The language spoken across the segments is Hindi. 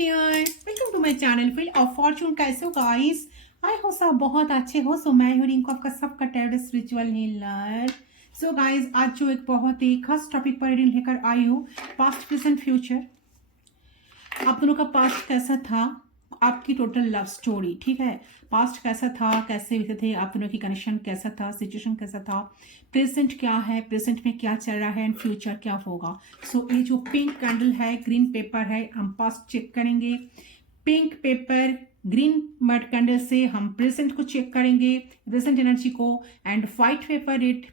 Dear, welcome to my channel field of fortune. कैसे हो गाइस? आई हो सब बहुत अच्छे हो। सो मैं हूँ रिंकू, आपका सबका tarot spiritual healer. So guys, आज जो एक बहुत ही खास टॉपिक पर रीडिंग लेकर आई हूँ, पास्ट प्रेजेंट फ्यूचर। आप दोनों का पास्ट कैसा था, आपकी टोटल लव स्टोरी, ठीक है। पास्ट कैसा था, कैसे बीते थे आप दोनों की कनेक्शन, कैसा था, सिचुएशन कैसा था, प्रेजेंट क्या है, प्रेजेंट में क्या चल रहा है एंड फ्यूचर क्या होगा। सो ये जो पिंक कैंडल है, ग्रीन पेपर है, हम पास्ट चेक करेंगे। Pink paper green mud candle से हम प्रेजेंट को चेक करेंगे, प्रेजेंट एनर्जी को, and white paper red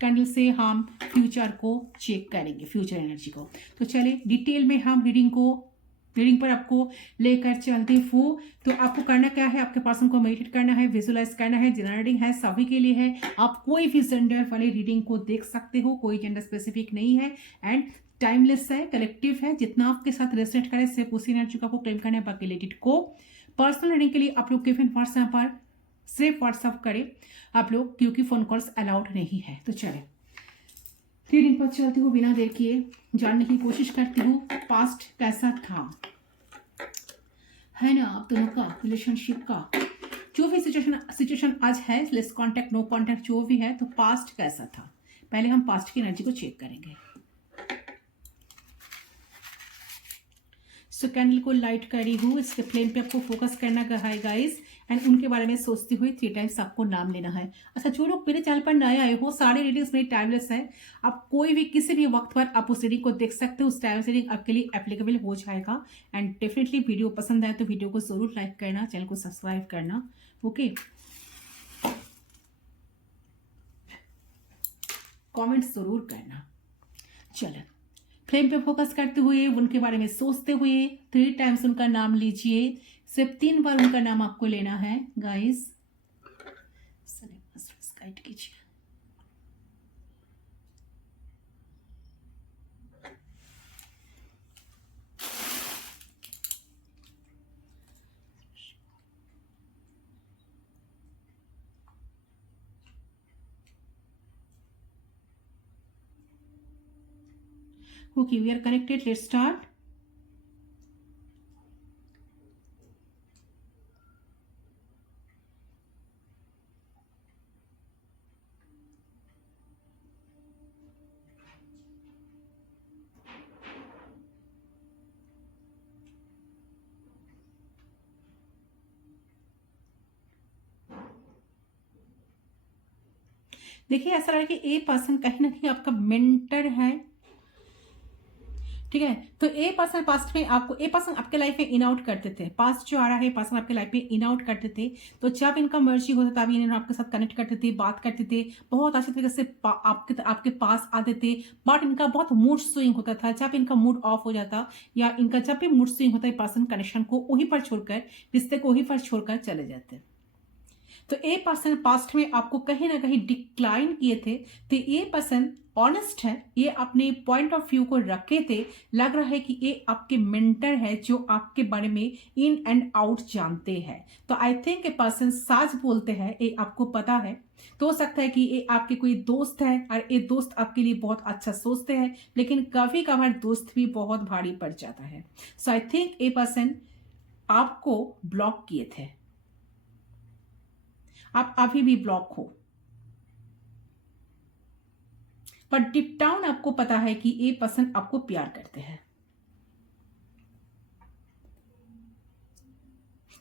candle से हम फ्यूचर को चेक करेंगे, फ्यूचर एनर्जी को। तो चलिए डिटेल में हम रीडिंग पर आपको लेकर चलते हूँ। तो आपको करना क्या है, आपके पर्सन को मेडिटेट करना है, विजुअलाइज करना है। जनरल रीडिंग है, सभी के लिए है। आप कोई भी जेंडर वाले रीडिंग को देख सकते हो, कोई जेंडर स्पेसिफिक नहीं है एंड टाइमलेस है, कलेक्टिव है। जितना आपके साथ रेजोनेट करे सिर्फ उसी एनर्जी को आपको क्लेम करना है, बाकी लेट इट को। पर्सनल रीडिंग के लिए आप लोग गिवन व्हाट्सएप पर सिर्फ व्हाट्सएप करें आप लोग, क्योंकि फोन कॉल्स अलाउड नहीं है। तो चले रीडिंग पर चलती हूँ, बिना देर किए जानने की कोशिश करती हूँ पास्ट कैसा था, है ना। आप दोनों का रिलेशनशिप का जो भी सिचुएशन आज है, लेस कांटेक्ट नो कांटेक्ट जो भी है, तो पास्ट कैसा था। पहले हम पास्ट की एनर्जी को चेक करेंगे। सो कैंडल को लाइट करी हूँ, इसके फ्लेम पे आपको फोकस करना है गाइस, एंड उनके बारे में सोचते हुए 3 टाइम्स आपको नाम लेना है। अच्छा, जो लोग मेरे चैनल पर नए आए हो, सारे रीडिंग्स मेरी टाइमलेस है। आप कोई भी किसी भी वक्त पर आप उस रीडिंग को देख सकते हो, उस टाइम से रीडिंग आपके लिए एप्लीकेबल हो जाएगा। एंड डेफिनेटली वीडियो पसंद आए तो वीडियो को जरूर लाइक करना, चैनल को सब्सक्राइब करना, ओके। कॉमेंट जरूर करना। चलो, फ्लेम पे फोकस करते हुए, उनके बारे में सोचते हुए 3 टाइम्स उनका नाम लीजिए। सिर्फ 3 बार उनका नाम आपको लेना है गाइस। गाइड कीजिए। Okay, we are connected. Let's start. देखिए, ऐसा लग रहा है कि ए पर्सन कहीं ना कहीं आपका मेंटर है, ठीक है। तो ए पर्सन पास्ट में आपको, ए पर्सन आपके लाइफ में इन आउट करते थे। पास्ट जो आ रहा है, पर्सन आपके लाइफ में इन आउट करते थे। तो जब इनका मर्जी होता था, तभी इन्होंने आपके साथ कनेक्ट करते थे, बात करते थे, बहुत अच्छी तरीके से आपके पास आते थे। बट इनका बहुत मूड स्विंग होता था। जब इनका मूड ऑफ हो जाता, या इनका जब भी मूड स्विंग होता है, पर्सन कनेक्शन को वहीं पर छोड़कर, रिश्ते को वहीं पर छोड़कर चले जाते। तो ए पर्सन पास्ट में आपको कहीं ना कहीं डिक्लाइन किए थे। तो ये पर्सन ऑनेस्ट है, ये अपने पॉइंट ऑफ व्यू को रखे थे। लग रहा है कि ये आपके मेंटर है, जो आपके बारे में इन एंड आउट जानते हैं। तो आई थिंक ए पर्सन सच बोलते हैं, ये आपको पता है। तो हो सकता है कि ये आपके कोई दोस्त है और ये दोस्त आपके लिए बहुत अच्छा सोचते हैं, लेकिन कभी कभार दोस्त भी बहुत भारी पड़ जाता है। सो आई थिंक ए पर्सन आपको ब्लॉक किए थे, आप अभी भी ब्लॉक हो, पर डीप डाउन आपको पता है कि ये पर्सन आपको प्यार करते हैं,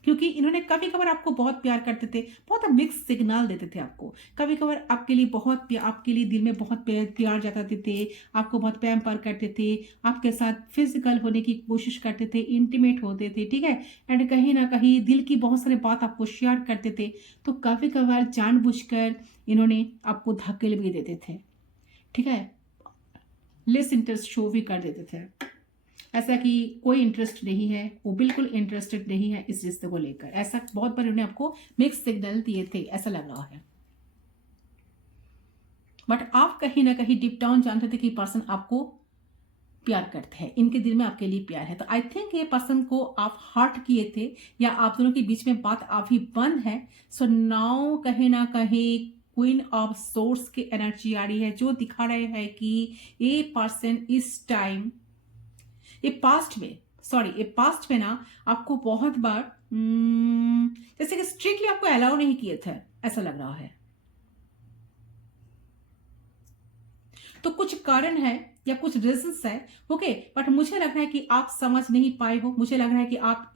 क्योंकि इन्होंने कभी कभार आपको बहुत प्यार करते थे, बहुत मिक्स सिग्नल देते थे आपको। कभी कभार आपके लिए आपके लिए दिल में बहुत प्यार जताते थे, आपको बहुत पैम्पर करते थे, आपके साथ फिजिकल होने की कोशिश करते थे, इंटीमेट होते थे, ठीक है। एंड कहीं ना कहीं दिल की बहुत सारी बात आपको शेयर करते थे। तो कभी कभार जानबूझकर इन्होंने आपको धकेल भी देते थे, ठीक है, लेस इंटरेस्ट शो भी कर देते थे। ऐसा कि कोई इंटरेस्ट नहीं है, वो बिल्कुल इंटरेस्टेड नहीं है इस रिश्ते को लेकर। ऐसा बहुत बार उन्होंने आपको मिक्स सिग्नल दिए थे, ऐसा लग रहा है। बट आप कहीं ना कहीं डीप डाउन जानते थे कि पर्सन आपको प्यार करते हैं, इनके दिल में आपके लिए प्यार है। तो आई थिंक ये पर्सन को आप हर्ट किए थे, या आप दोनों के बीच में बात अभी बंद है। सो नाउ कहीं ना कहीं क्वीन ऑफ सोर्स की एनर्जी आ रही है, जो दिखा रहे हैं कि ये पर्सन इस टाइम, ये पास्ट में सॉरी ये पास्ट में ना आपको बहुत बार जैसे कि स्ट्रिक्टली आपको अलाउ नहीं किए थे, ऐसा लग रहा है। तो कुछ कारण है या कुछ रीजंस है, ओके, बट मुझे लग रहा है कि आप समझ नहीं पाए हो। मुझे लग रहा है कि आप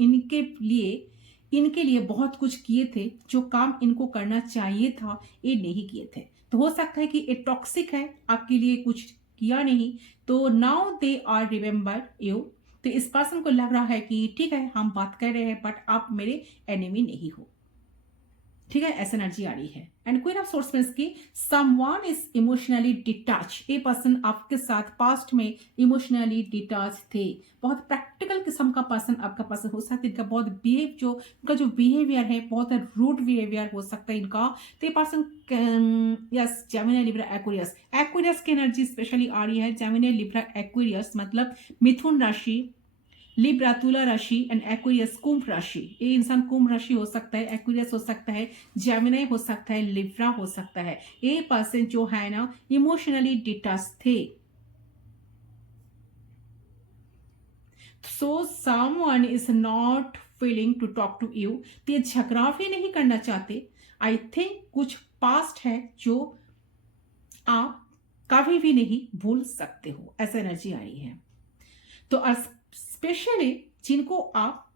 इनके लिए बहुत कुछ किए थे, जो काम इनको करना चाहिए था ये नहीं किए थे। तो हो सकता है कि ये टॉक्सिक है, आपके लिए कुछ किया नहीं, तो now they are remember you. तो इस पर्सन को लग रहा है कि ठीक है हम बात कर रहे हैं बट आप मेरे एनिमी नहीं हो, ठीक है, ऐसा एनर्जी आ रही है। एंड क्वीन ऑफ सोर्स की समवन इज इमोशनली डिटैच। ये पर्सन आपके साथ पास्ट में इमोशनली डिटैच थे, बहुत प्रैक्टिकल किस्म का पर्सन आपका पर्सन हो सकता है। इनका बहुत इनका जो बिहेवियर है बहुत रूड बिहेवियर हो सकता है इनका। तो ये person yes Gemini Libra Aquarius, Aquarius की एनर्जी स्पेशली आ रही है। जेमिनी लिब्रा एक्वेरियस मतलब मिथुन राशि, लिब्रा तुला राशि एंड एक्वेरियस कुंभ राशि। ये इंसान कुंभ राशि हो सकता है, एक्वेरियस हो सकता है, जेमिनी हो सकता है, लिब्रा हो सकता है। ये पर्सन जो है ना इमोशनली डिटैच थे। So someone is not feeling to talk to you. तो ये झगड़ा भी नहीं करना चाहते। आई थिंक कुछ पास्ट है जो आप कभी भी नहीं भूल सकते हो, ऐसा एनर्जी आ रही है। तो स्पेशली जिनको आप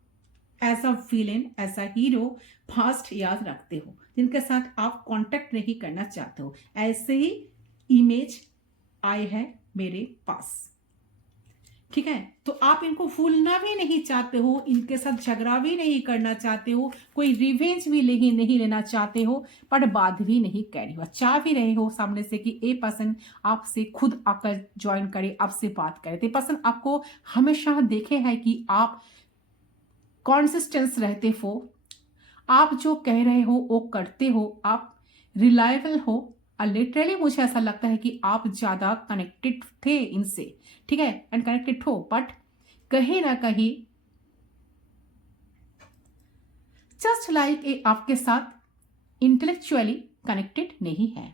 as a villain, as a hero fast याद रखते हो, जिनके साथ आप कांटेक्ट नहीं करना चाहते हो, ऐसे ही इमेज आए है मेरे पास, ठीक है। तो आप इनको भूलना भी नहीं चाहते हो, इनके साथ झगड़ा भी नहीं करना चाहते हो, कोई रिवेंज भी नहीं लेना चाहते हो, पर बात भी नहीं कर रही हो, चाह भी रहे हो सामने से कि ये पर्सन आपसे खुद आकर ज्वाइन करे, आपसे बात करे। तो पर्सन आपको हमेशा देखे है कि आप कॉन्सिस्टेंस रहते हो, आप जो कह रहे हो वो करते हो, आप रिलायबल हो। और लिटरली मुझे ऐसा लगता है कि आप ज्यादा कनेक्टेड थे इनसे, ठीक है, एंड कनेक्टेड हो, बट कहीं ना कहीं जस्ट लाइक ये आपके साथ इंटेलेक्चुअली कनेक्टेड नहीं है।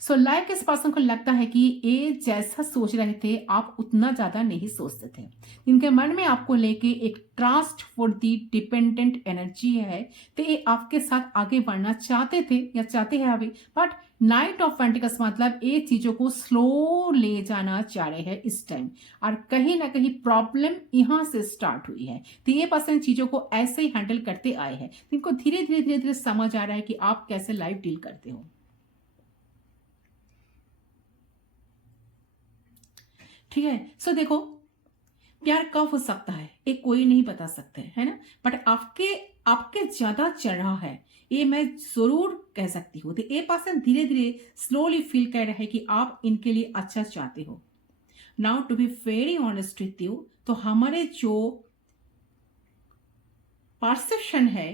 सो लाइक इस पर्सन को लगता है कि ये जैसा सोच रहे थे आप उतना ज्यादा नहीं सोचते थे। इनके मन में आपको लेके एक trust for the dependent energy है। तो ये आपके साथ आगे बढ़ना चाहते थे या चाहते हैं अभी, बट नाइट ऑफ पेंटिकल्स मतलब ये चीजों को स्लो ले जाना चाह रहे हैं इस टाइम, और कहीं ना कहीं प्रॉब्लम यहां से स्टार्ट हुई है। तो ये पर्सन चीजों को ऐसे ही हैंडल करते आए हैं। तो इनको धीरे धीरे धीरे धीरे समझ आ रहा है कि आप कैसे लाइफ डील करते हो, ठीक है। सो देखो प्यार कब हो सकता है ये कोई नहीं बता सकते है ना, बट आपके आपके ज्यादा चढ़ रहा है ये मैं जरूर कह सकती हूँ। तो ये पर्सन धीरे धीरे स्लोली फील कर रहा है कि आप इनके लिए अच्छा चाहते हो। Now to be very honest with you, तो हमारे जो परसेप्शन है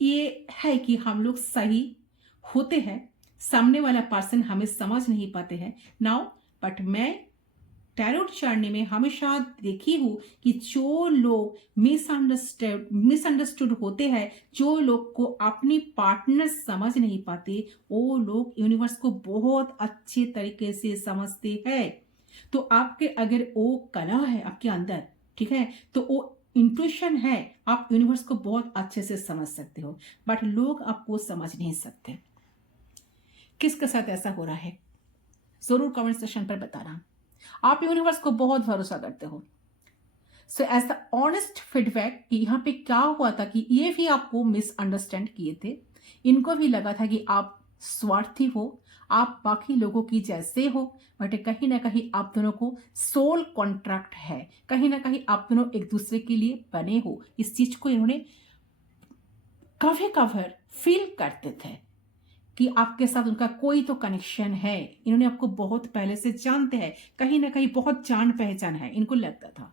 ये है कि हम लोग सही होते हैं, सामने वाला पर्सन हमें समझ नहीं पाते हैं। नाउ बट मैं टैरोट चार्ट में हमेशा देखी हूं कि जो लोग मिसअंडरस्टूड होते हैं, जो लोग को अपनी पार्टनर समझ नहीं पाते, वो लोग यूनिवर्स को बहुत अच्छे तरीके से समझते हैं। तो आपके अगर वो कला है आपके अंदर, ठीक है, तो वो इंट्यूशन है, आप यूनिवर्स को बहुत अच्छे से समझ सकते हो, बट लोग आपको समझ नहीं सकते। किसके साथ ऐसा हो रहा है जरूर कमेंट सेक्शन पर बताना। आप यूनिवर्स को बहुत भरोसा करते हो। So as the honest feedback यहाँ पे क्या हुआ था कि ये भी आपको मिसअंडरस्टैंड किए थे, इनको भी लगा था कि आप स्वार्थी हो, आप बाकी लोगों की जैसे हो, बट कहीं ना कहीं आप दोनों को सोल कॉन्ट्रैक्ट है, कहीं ना कहीं आप दोनों एक दूसरे के लिए बने हो। इस चीज को इन्होंने कभी कभार फील करते थे कि आपके साथ उनका कोई तो कनेक्शन है, इन्होंने आपको बहुत पहले से जानते हैं, कहीं ना कहीं बहुत जान पहचान है, इनको लगता था।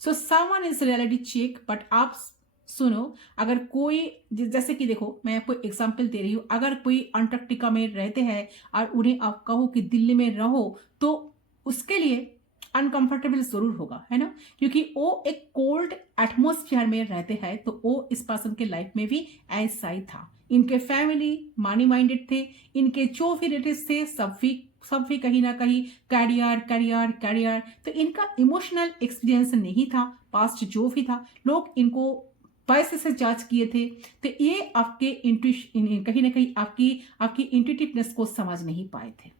So someone is reality check, but आप सुनो, अगर कोई जैसे कि देखो मैं आपको एग्जांपल दे रही हूं, अगर कोई अंटार्कटिका में रहते हैं और उन्हें आप कहो कि दिल्ली में रहो, तो उसके लिए अनकंफर्टेबल जरूर होगा, है ना, क्योंकि वो एक कोल्ड एटमोस्फियर में रहते हैं। तो वो इस पर्सन के लाइफ में भी ऐसा ही था। इनके फैमिली मनी माइंडेड थे, इनके जो भी रिलेटिव्स थे सब भी सब भी कहीं ना कहीं करियर करियर करियर, तो इनका इमोशनल एक्सपीरियंस नहीं था। पास्ट जो भी था, लोग इनको पैसे से जज किए थे। तो ये आपके कहीं ना कहीं आपकी आपकी इंट्यूटिवनेस को समझ नहीं पाए थे।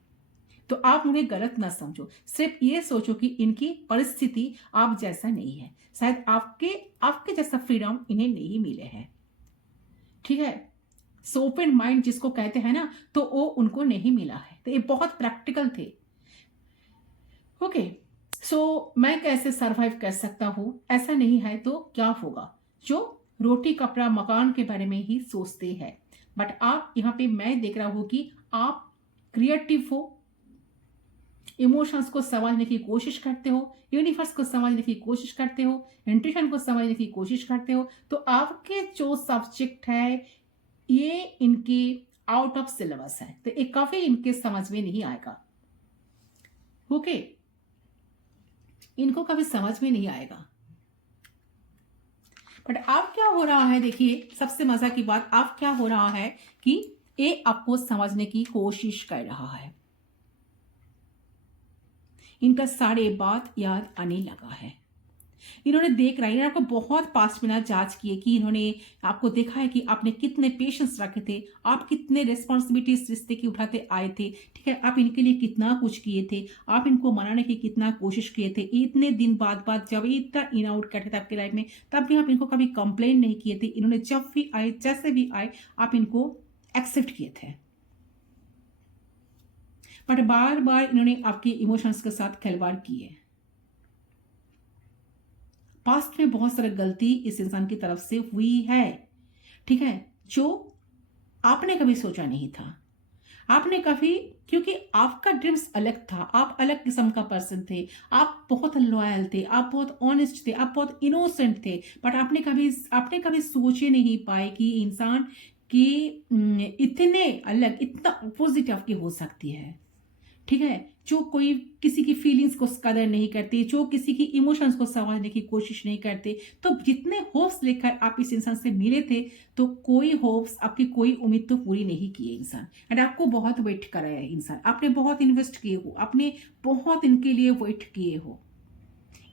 तो आप उन्हें गलत ना समझो, सिर्फ ये सोचो कि इनकी परिस्थिति आप जैसा नहीं है, शायद आपके आपके जैसा फ्रीडम इन्हें नहीं मिले हैं। ठीक है, सो ओपन माइंड जिसको कहते हैं ना, तो वो उनको नहीं मिला है। तो ये बहुत प्रैक्टिकल थे। ओके, सो मैं कैसे सरवाइव कर सकता हूं, ऐसा नहीं है तो क्या होगा, जो रोटी कपड़ा मकान के बारे में ही सोचते हैं। बट आप यहाँ पे मैं देख रहा हूं कि आप क्रिएटिव हो, इमोशंस को समझने की कोशिश करते हो, यूनिवर्स को समझने की कोशिश करते हो, इंट्यूशन को समझने की कोशिश करते हो। तो आपके जो सब्जेक्ट है ये इनकी आउट ऑफ सिलेबस है, तो ये काफी इनके समझ में नहीं आएगा। ओके, इनको कभी समझ में नहीं आएगा। बट अब क्या हो रहा है, देखिए सबसे मजा की बात, अब क्या हो रहा है कि ये आपको समझने की कोशिश कर रहा है। इनका सारे बात याद आने लगा है। इन्होंने देख रहा है, इन्होंने आपको बहुत पास्ट में ना जांच की है कि इन्होंने आपको देखा है कि आपने कितने पेशेंस रखे थे, आप कितने रिस्पॉन्सिबिलिटी इस रिश्ते की उठाते आए थे। ठीक है, आप इनके लिए कितना कुछ किए थे, आप इनको मनाने की कितना कोशिश किए थे। इतने दिन बाद जब इतना इन आउट करते थे आपकी लाइफ में, तब भी आप इनको कभी कंप्लेन नहीं किए थे। इन्होंने जब भी आए, जैसे भी आए, आप इनको एक्सेप्ट किए थे। बट बार बार इन्होंने आपके इमोशंस के साथ खिलवाड़ किए। पास्ट में बहुत सारी गलती इस इंसान की तरफ से हुई है। ठीक है, जो आपने कभी सोचा नहीं था। आपने कभी, क्योंकि आपका ड्रीम्स अलग था, आप अलग किस्म का पर्सन थे, आप बहुत लॉयल थे, आप बहुत ऑनेस्ट थे, आप बहुत इनोसेंट थे। बट आपने कभी सोचे नहीं पाए कि इंसान की इतने अलग, इतना अपोजिट आपकी हो सकती है। ठीक है, जो कोई किसी की फीलिंग्स को कदर नहीं करते, जो किसी की इमोशंस को समझने की कोशिश नहीं करते। तो जितने होप्स लेकर आप इस इंसान से मिले थे, तो कोई होप्स, आपकी कोई उम्मीद तो पूरी नहीं की है इंसान। एंड आपको बहुत वेट कराया है इंसान, आपने बहुत इन्वेस्ट किए हो, आपने बहुत इनके लिए वेट किए हो।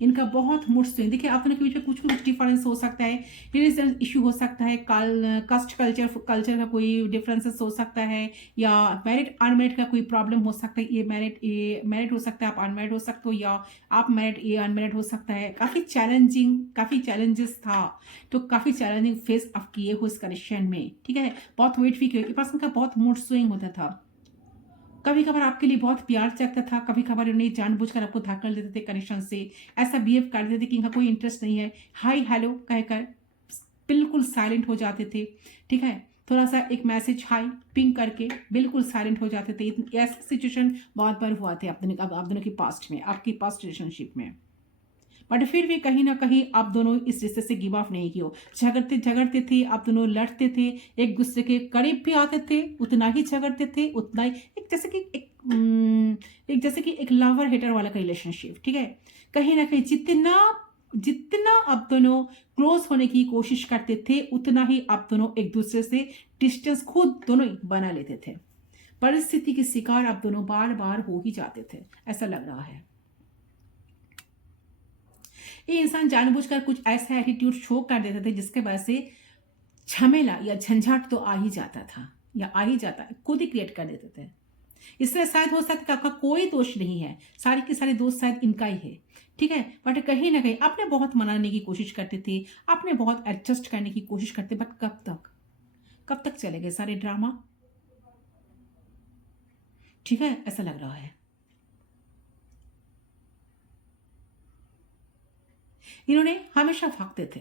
इनका बहुत मूड स्विंग, देखिए आप दोनों के बीच में कुछ कुछ डिफरेंस हो सकता है, रिलीजन इशू हो सकता है, कास्ट कल्चर का कोई डिफरेंसेस हो सकता है, या मैरिड अनमैरिड का कोई प्रॉब्लम हो सकता है। ये मैरिड हो सकता है, आप अनमैरिड हो सकते हो, या आप मैरिड, ये अनमैरिड हो सकता है। काफ़ी चैलेंजेस था, तो काफ़ी चैलेंजिंग फेस आप किए हो इस कनेक्शन में। ठीक है, बहुत वेट भी किए, पर्सन का बहुत मूड स्विंग होता था। कभी कभार आपके लिए बहुत प्यार जगता था, कभी कभार उन्हें जानबूझकर आपको धक्का देते थे कनेक्शन से, ऐसा बिहेव कर देते थे कि इनका कोई इंटरेस्ट नहीं है, हाय हेलो कहकर बिल्कुल साइलेंट हो जाते थे। ठीक है, थोड़ा सा एक मैसेज हाय पिंग करके बिल्कुल साइलेंट हो जाते थे। ऐसा सिचुएशन बहुत बार हुआ थे आप दोनों की पास्ट में, आपकी पास्ट रिलेशनशिप में। बट फिर भी कहीं ना कहीं आप दोनों इस रिश्ते से गिव अप नहीं किए। झगड़ते थे आप दोनों, लड़ते थे, एक दूसरे के करीब भी आते थे, उतना ही झगड़ते थे, उतना ही एक जैसे कि एक लवर हेटर वाला का रिलेशनशिप। ठीक है, कहीं ना कहीं जितना जितना आप दोनों क्लोज होने की कोशिश करते थे, उतना ही आप दोनों एक दूसरे से डिस्टेंस खुद दोनों ही बना लेते थे। परिस्थिति के शिकार आप दोनों बार बार हो ही जाते थे, ऐसा लग रहा है। ये इंसान जानबूझकर कुछ ऐसा एटीट्यूड शो कर देते थे जिसके वजह से झमेला या झंझट तो आ ही जाता था, या आ ही जाता है, खुद ही क्रिएट कर देते थे। इसमें शायद हो सकता है आपका कोई दोष नहीं है, सारे के सारे दोष शायद इनका ही है। ठीक है, बट कहीं ना कहीं आपने बहुत मनाने की कोशिश करते थे, आपने बहुत एडजस्ट करने की कोशिश करते, बट कब तक चलेंगे सारे ड्रामा। ठीक है, ऐसा लग रहा है। इन्होंने हमेशा भागते थे,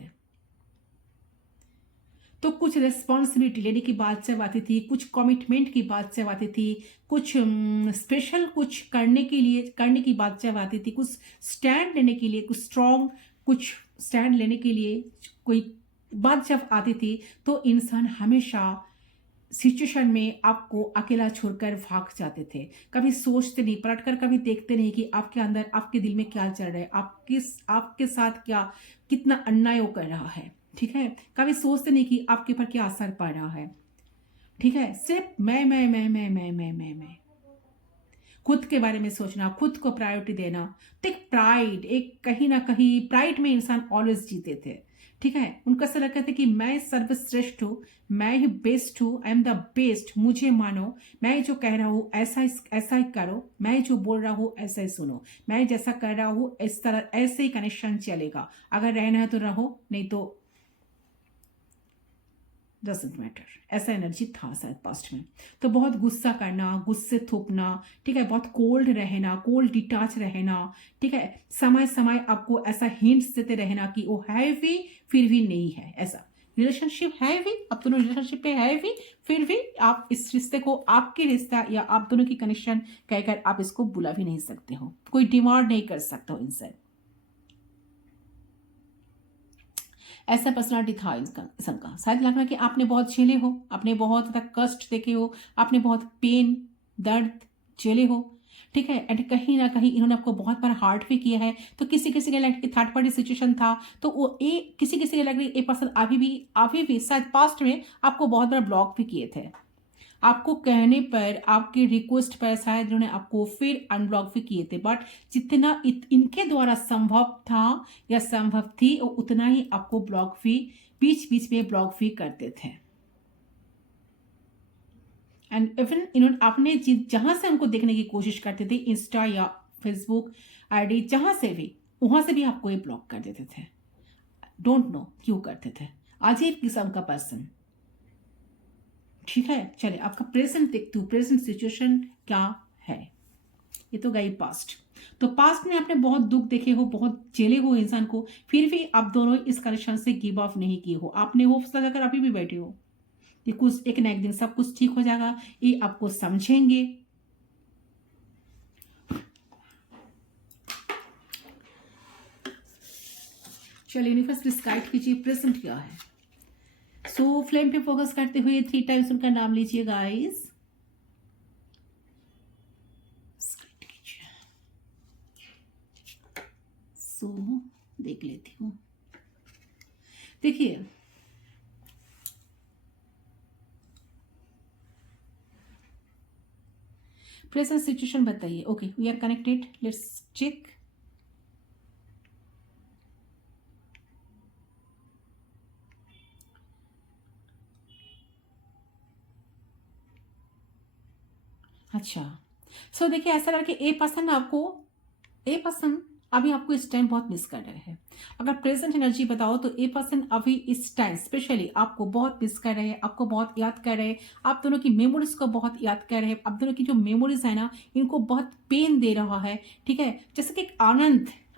तो कुछ रिस्पॉन्सिबिलिटी लेने की बात जब आती थी, कुछ कमिटमेंट की बात जब आती थी, कुछ स्पेशल कुछ करने की बात जब आती थी, कुछ स्टैंड लेने के लिए, कुछ स्ट्रॉन्ग कुछ स्टैंड लेने के लिए कोई बात जब आती थी, तो इंसान हमेशा सिचुएशन में आपको अकेला छोड़कर भाग जाते थे। कभी सोचते नहीं, पलटकर कभी देखते नहीं कि आपके अंदर, आपके दिल में क्या चल रहा है, आपके साथ क्या, कितना अन्याय वो कर रहा है। ठीक है, कभी सोचते नहीं कि आपके ऊपर क्या असर पड़ रहा है। ठीक है, सिर्फ मैं। खुद के बारे में सोचना, खुद को प्रायोरिटी देना। तो एक प्राइड, एक कहीं ना कहीं प्राइड में इंसान ऑलवेज जीते थे, ठीक है। उनको ऐसा लगता था कि मैं सर्वश्रेष्ठ हूँ, मैं ही बेस्ट हूँ, आई एम द बेस्ट, मुझे मानो, मैं जो कह रहा हूँ ऐसा ही करो, मैं जो बोल रहा हूँ ऐसा ही सुनो, मैं जैसा कर रहा हूँ इस तरह ऐसे ही कनेक्शन चलेगा, अगर रहना है तो रहो, नहीं तो डजेंट मैटर। ऐसा एनर्जी था शायद पास्ट में। तो बहुत गुस्सा करना, गुस्से थूकना, ठीक है, बहुत कोल्ड रहना, कोल्ड डिटाच रहना, ठीक है, समय समय आपको ऐसा हिंट्स देते रहना कि वो है भी फिर भी नहीं है, ऐसा रिलेशनशिप है भी, अब दोनों रिलेशनशिप पे है भी, फिर भी आप इस रिश्ते को आपके रिश्ता या आप दोनों की कनेक्शन कहकर आप इसको बुला भी नहीं सकते हो, कोई डिमांड नहीं कर सकते हो इनसे। ऐसा पर्सनालिटी था इनका शायद लग रहा है कि आपने बहुत झेले हो, आपने बहुत ज़्यादा कष्ट देखे हो, आपने बहुत पेन दर्द झेले हो, ठीक है। एंड कहीं ना कहीं इन्होंने आपको बहुत बार हार्ट भी किया है। तो किसी किसी के लाइक थर्ड पार्टी सिचुएशन था, तो वो किसी किसी के लग रही ये पर्सन अभी भी शायद पास्ट में आपको बहुत बार ब्लॉक भी किए थे। आपको कहने पर, आपके रिक्वेस्ट पर शायद उन्होंने आपको फिर अनब्लॉक भी किए थे, बट जितना इनके द्वारा संभव था या संभव थी वो उतना ही आपको ब्लॉक भी बीच बीच में ब्लॉक भी करते थे। एंड इवन इन्होंने आपने जहां से उनको देखने की कोशिश करते थे, इंस्टा या फेसबुक आईडी जहां से भी, वहां से भी आपको ये ब्लॉक कर देते थे। डोंट नो क्यों करते थे, अजीब किस्म का पर्सन, ठीक है। चलिए आपका प्रेजेंट देखते हो, प्रेजेंट सिचुएशन क्या है। ये तो गई पास्ट। तो पास्ट में आपने बहुत दुख देखे हो, बहुत झेले हो इंसान को, फिर भी आप दोनों इस कनेक्शन से गिव अप नहीं किए हो, आपने होप्स लगाकर अभी भी बैठे हो कि कुछ एक ना एक दिन सब कुछ ठीक हो जाएगा, ये आपको समझेंगे। चलिए यूनिवर्स प्लीज गाइड कीजिए प्रेजेंट क्या है। सो फ्लेम पे फोकस करते हुए 3 टाइम्स उनका नाम लीजिए गाइस। सो देख लेती हूँ। देखिए प्रेजेंट सिचुएशन बताइए। Okay we are connected, let's check. अच्छा सो देखिए ऐसा लगा कि ए पर्सन अभी आपको इस टाइम बहुत मिस कर रहे हैं। अगर प्रेजेंट एनर्जी बताओ तो ए पर्सन अभी इस टाइम स्पेशली आपको बहुत मिस कर रहे हैं, आपको बहुत याद कर रहे हैं, आप दोनों की मेमोरीज को बहुत याद कर रहे हैं। आप दोनों की जो मेमोरीज है ना, इनको बहुत पेन दे रहा है, ठीक है। जैसे कि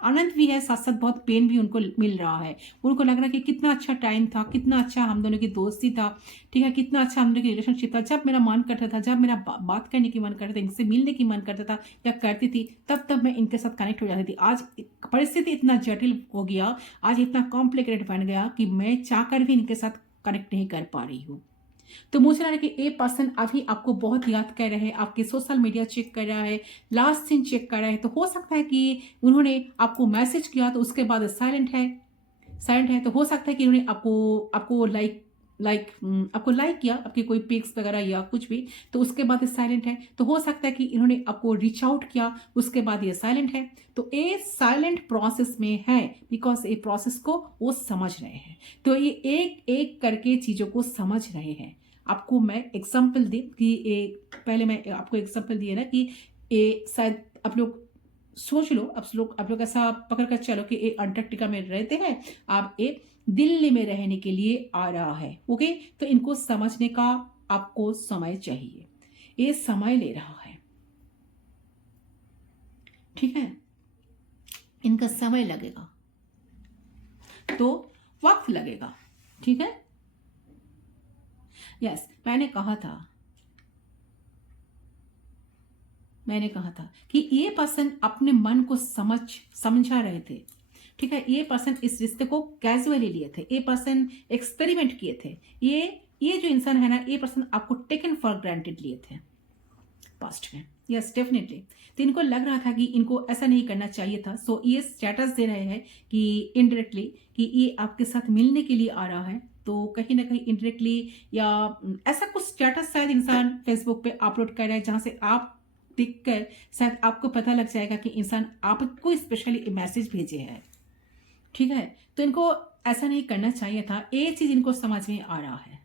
आनंद भी है, साथ साथ बहुत पेन भी उनको मिल रहा है। उनको लग रहा है कि कितना अच्छा टाइम था, कितना अच्छा हम दोनों की दोस्ती था, ठीक है, कितना अच्छा हम दोनों की रिलेशनशिप था। जब मेरा मन करता था, जब मेरा बात करने की मन करता था, इनसे मिलने की मन करता था या करती थी, तब मैं इनके साथ कनेक्ट हो जाती थी। आज परिस्थिति इतना जटिल हो गया, आज इतना कॉम्प्लिकेटेड बन गया कि मैं चाहकर भी इनके साथ कनेक्ट नहीं कर पा रही हूँ। तो मुझे लग रहा है कि ए पर्सन अभी आपको बहुत याद कर रहे हैं, आपके सोशल मीडिया चेक कर रहा है, लास्ट सीन चेक कर रहा है। तो हो सकता है कि उन्होंने आपको मैसेज किया तो उसके बाद साइलेंट है। तो हो सकता है कि उन्होंने आपको आपको लाइक किया, आपके कोई पिक्स वगैरह या कुछ भी, तो उसके बाद ये साइलेंट है। तो हो सकता है कि इन्होंने आपको रीच आउट किया, उसके बाद ये साइलेंट है। तो ये साइलेंट प्रोसेस में है बिकॉज ये प्रोसेस को वो समझ रहे हैं। तो ये एक एक करके चीजों को समझ रहे हैं। आपको मैं एग्जाम्पल दी कि पहले मैं आपको एग्जाम्पल दिए ना कि ये शायद आप लोग सोच लो, आप लोग ऐसा पकड़ कर चलो कि ये अंटार्कटिका में रहते हैं, आप ये दिल्ली में रहने के लिए आ रहा है। ओके तो इनको समझने का आपको समय चाहिए, ये समय ले रहा है, ठीक है। इनका समय लगेगा, तो वक्त लगेगा, ठीक है। यस मैंने कहा था कि ये पर्सन अपने मन को समझा रहे थे, ठीक है। ये पर्सन इस रिश्ते को कैजुअली लिए थे, ये पर्सन एक्सपेरिमेंट किए थे। ये जो इंसान है ना, ये पर्सन आपको टेकन फॉर ग्रांटेड लिए थे पास्ट में। Yes definitely. तो इनको लग रहा था कि इनको ऐसा नहीं करना चाहिए था। सो ये स्टेटस दे रहे हैं कि इनडायरेक्टली कि ये आपके साथ मिलने के लिए आ रहा है। तो कहीं ना कहीं इनडायरेक्टली या ऐसा कुछ स्टेटस शायद इंसान फेसबुक पे अपलोड कर रहा है जहां से आप देखकर शायद आपको पता लग जाएगा कि इंसान आपको स्पेशली मैसेज भेजे है, ठीक है। तो इनको ऐसा नहीं करना चाहिए था, ये चीज इनको समझ में आ रहा है।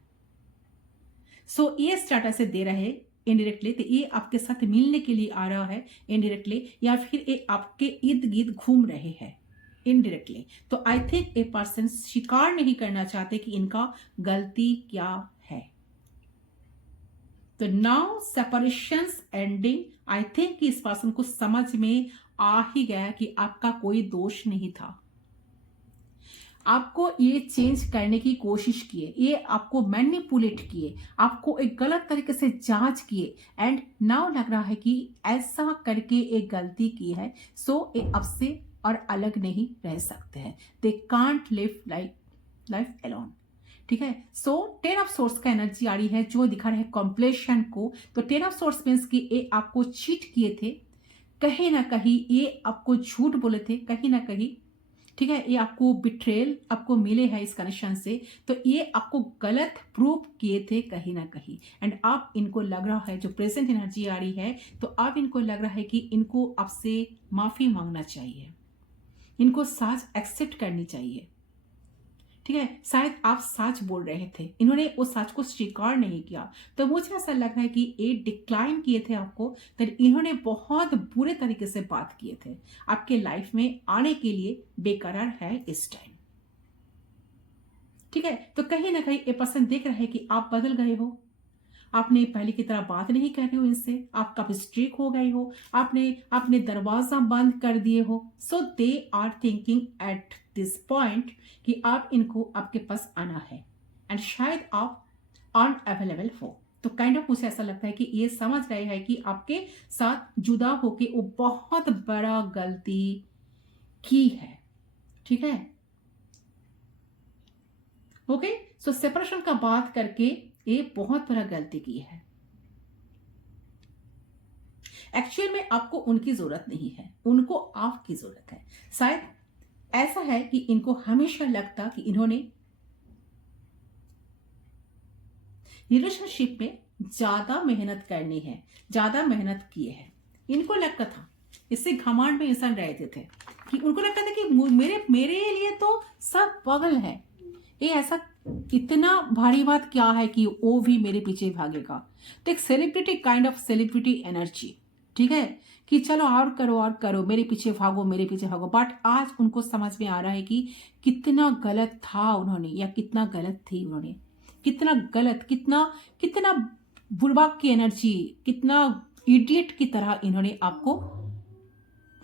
सो ये स्टार्टस से दे रहे इनडायरेक्टली, तो ये आपके साथ मिलने के लिए आ रहा है इनडायरेक्टली, या फिर ये आपके इर्द गिर्द घूम रहे हैं इनडायरेक्टली। तो आई थिंक ए पर्सन स्वीकार नहीं करना चाहते कि इनका गलती क्या है। तो now separations ending, I think इस पर्सन को समझ में आ ही गया कि आपका कोई दोष नहीं था। आपको ये चेंज करने की कोशिश किए, ये आपको मैनिपुलेट किए, आपको एक गलत तरीके से जांच किए, एंड नाउ लग रहा है कि ऐसा करके एक गलती की है, सो ये अब से और अलग नहीं रह सकते हैं। They can't live life alone, ठीक है। सो 10 ऑफ सोर्स का एनर्जी आ रही है जो दिखा रहे हैं कॉम्प्लेशन को। तो 10 ऑफ सोर्स मीन्स कि ये आपको चीट किए थे, कहीं ना कहीं ये आपको झूठ बोले थे, कहीं ना कहीं, ठीक है। ये आपको बिट्रेल आपको मिले हैं इस कनेक्शन से, तो ये आपको गलत प्रूव किए थे कहीं ना कहीं, एंड आप इनको लग रहा है, जो प्रेजेंट एनर्जी आ रही है, तो आप इनको लग रहा है कि इनको आपसे माफी मांगना चाहिए, इनको सच एक्सेप्ट करनी चाहिए, ठीक है। शायद आप सच बोल रहे थे, इन्होंने उस सच को स्वीकार नहीं किया, तो मुझे ऐसा लग रहा है कि ये डिक्लाइन किए थे आपको, तो इन्होंने बहुत बुरे तरीके से बात किए थे, आपके लाइफ में आने के लिए बेकरार है इस टाइम, ठीक है। तो कहीं ना कहीं ये पर्सन देख रहा है कि आप बदल गए हो, आपने पहले की तरह बात नहीं कर रहे हो इनसे, आप काफी स्ट्रिक हो गए हो, आपने दरवाजा बंद कर दिए हो। So they are thinking at this point कि आप इनको आपके पास आना है, एंड शायद आप अनअवेलेबल हो। तो काइंड ऑफ मुझे ऐसा लगता है कि ये समझ रहे हैं कि आपके साथ जुदा होके वो बहुत बड़ा गलती की है, ठीक है। ओके, सो सेपरेशन का बात करके ये बहुत बड़ा गलती की है। एक्चुअल में आपको उनकी जरूरत नहीं है, उनको आपकी जरूरत है। शायद ऐसा है कि इनको हमेशा लगता कि इन्होंने रिलेशनशिप में ज्यादा मेहनत करनी है, ज्यादा मेहनत किए हैं, इनको लगता था। इससे घमंड में इंसान रहते थे कि उनको लगता था कि मेरे लिए तो सब पागल है, ये ऐसा इतना भारी बात क्या है कि वो भी मेरे पीछे भागेगा। तो एक celebrity kind of celebrity energy, ठीक है, कि चलो और करो, मेरे पीछे भागो, मेरे पीछे भागो। बट आज उनको समझ में आ रहा है कि कितना गलत था उन्होंने, या कितना गलत थी उन्होंने, कितना गलत, कितना बुर्बाक की एनर्जी, कितना इडियट की तरह इन्होंने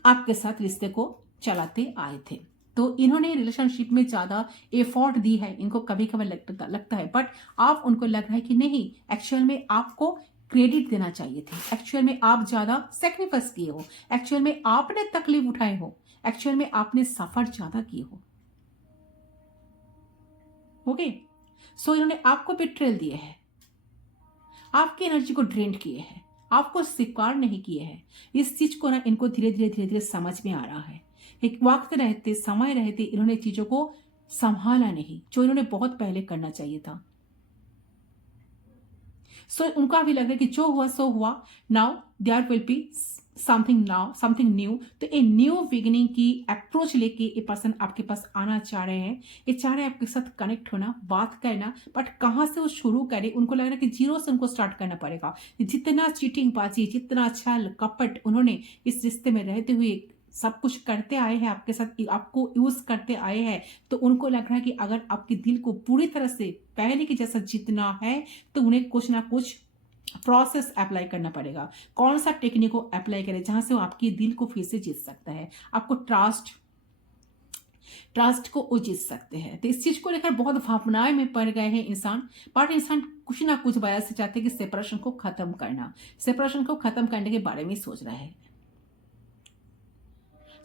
आपके साथ रिश्ते को चलाते आए थे। तो इन्होंने रिलेशनशिप में ज्यादा एफर्ट दी है, इनको कभी कभी लगता है, बट आप उनको लग रहा है कि नहीं, एक्चुअल में आपको क्रेडिट देना चाहिए थे, एक्चुअल में आप ज्यादा सेक्रीफाइस किए हो, एक्चुअल में आपने तकलीफ उठाए हो, एक्चुअल में आपने सफर ज्यादा किए हो। ओके, सो इन्होंने आपको बिट्रेल दिए है, आपकी एनर्जी को ड्रेन किए हैं, आपको स्वीकार नहीं किए हैं। इस चीज को ना इनको धीरे धीरे समझ में आ रहा है। एक वक्त रहते, समय रहते इन्होंने चीजों को संभाला नहीं, जो इन्होंने बहुत पहले करना चाहिए था। सो उनका भी लग रहा है कि जो हुआ सो हुआ, now there will be something new. तो ए न्यू बिगिनिंग की अप्रोच लेके ये पर्सन आपके पास आना चाह रहे हैं, ये चाह रहे हैं आपके साथ कनेक्ट होना, बात करना, बट कहाँ से वो शुरू करे, उनको लग रहा है कि जीरो से उनको स्टार्ट करना पड़ेगा। जितना चीटिंग बाजी, जितना छल कपट उन्होंने इस रिश्ते में रहते हुए सब कुछ करते आए हैं आपके साथ, आपको यूज करते आए हैं, तो उनको लग रहा है कि अगर आपके दिल को पूरी तरह से पहले की जैसा जीतना है, तो उन्हें कुछ ना कुछ प्रोसेस अप्लाई करना पड़ेगा। कौन सा टेक्निक को अप्लाई करें जहां से वो आपके दिल को फिर से जीत सकता है, आपको ट्रस्ट को वो जीत सकते हैं। तो इस चीज को लेकर बहुत भावनाएं में पड़ गए हैं इंसान, बट इंसान कुछ ना कुछ वजह से चाहते हैं कि सेपरेशन को खत्म करने के बारे में सोच रहा है।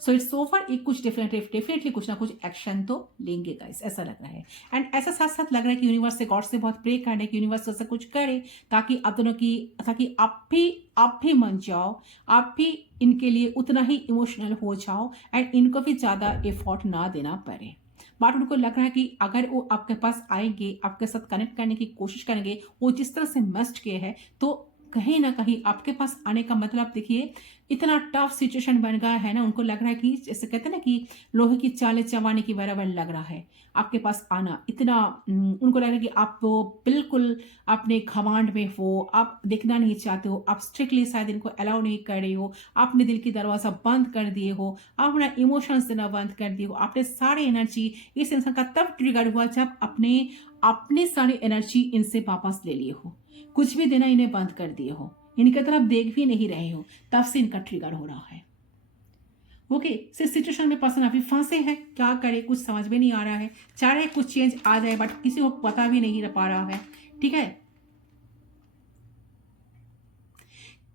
सो इट्स ओवर, एक कुछ डेफिनेटली कुछ ना कुछ एक्शन तो लेंगे गाइस, ऐसा लग रहा है। एंड ऐसा साथ साथ लग रहा है कि यूनिवर्स से, गॉड से बहुत प्रे करना है कि यूनिवर्स ऐसा कुछ करे ताकि आप दोनों की, ताकि आप भी मन जाओ, आप भी इनके लिए उतना ही इमोशनल हो जाओ, एंड इनको भी ज्यादा एफर्ट ना देना पड़े। बट उनको लग रहा है कि अगर वो आपके पास आएंगे, आपके साथ कनेक्ट करने की कोशिश करेंगे, वो जिस तरह से मस्ट किए हैं, तो कहीं ना कहीं आपके पास आने का मतलब देखिए इतना टफ सिचुएशन बन गया है ना, उनको लग रहा है कि जैसे कहते हैं ना कि लोहे की चालें चबाने की बराबर लग रहा है आपके पास आना। इतना उनको लग रहा है कि आप तो बिल्कुल अपने घमंड में हो, आप दिखना नहीं चाहते हो, आप स्ट्रिक्टली शायद इनको अलाउ नहीं कर रहे हो, आपने दिल की दरवाजा बंद कर दिए हो, आप अपना इमोशंस देना बंद कर दिए हो। आपने सारी एनर्जी इस इंसान का तब ट्रिगर हुआ जब अपने सारी एनर्जी इनसे वापस ले लिए हो, कुछ भी देना इन्हें बंद कर दिए हो, इनकी तरफ देख भी नहीं रहे हो, तब से इनका ट्रिगर हो रहा है। ओके, इस सिचुएशन में पर्सन अभी फंसे हैं, क्या करे कुछ समझ में नहीं आ रहा है, चाह रहे कुछ चेंज आ जाए बट किसी को पता भी नहीं पा रहा है। ठीक है,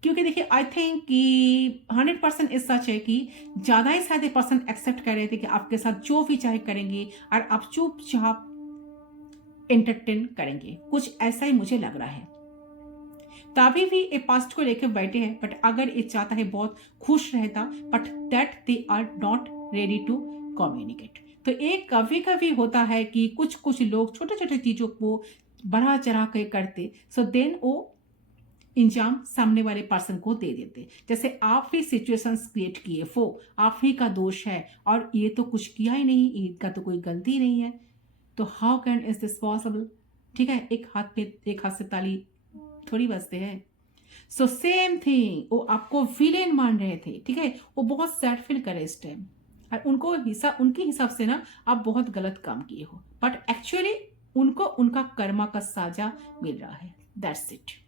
क्योंकि देखिए आई थिंक कि 100% इस सच है कि ज्यादा ही शायद पर्सन एक्सेप्ट कर रहे थे कि आपके साथ जो भी चाहे करेंगे और आप चुपचाप एंटरटेन करेंगे, कुछ ऐसा ही मुझे लग रहा है। तभी भी ये पास्ट को लेकर बैठे हैं, बट अगर ये चाहता है बहुत खुश रहता, but that they are not ready to communicate. तो एक कभी कभी होता है कि कुछ कुछ लोग छोटे छोटे चीजों को बढ़ा चढ़ा के करते, सो देन वो इंजाम सामने वाले पर्सन को दे देते, जैसे आप ही सिचुएशंस क्रिएट किए, वो आप ही का दोष है और ये तो कुछ किया ही नहीं, इनका तो कोई गलती नहीं है, तो how can is this possible. ठीक है, एक हाथ से ताली थोड़ी बजते हैं। सो सेम थिंग, वो आपको विलेन मान रहे थे। ठीक है, वो बहुत सैड फील करे इस टाइम, और उनके हिसाब से ना आप बहुत गलत काम किए हो, बट एक्चुअली उनको उनका कर्मा का साजा मिल रहा है, दैट्स इट।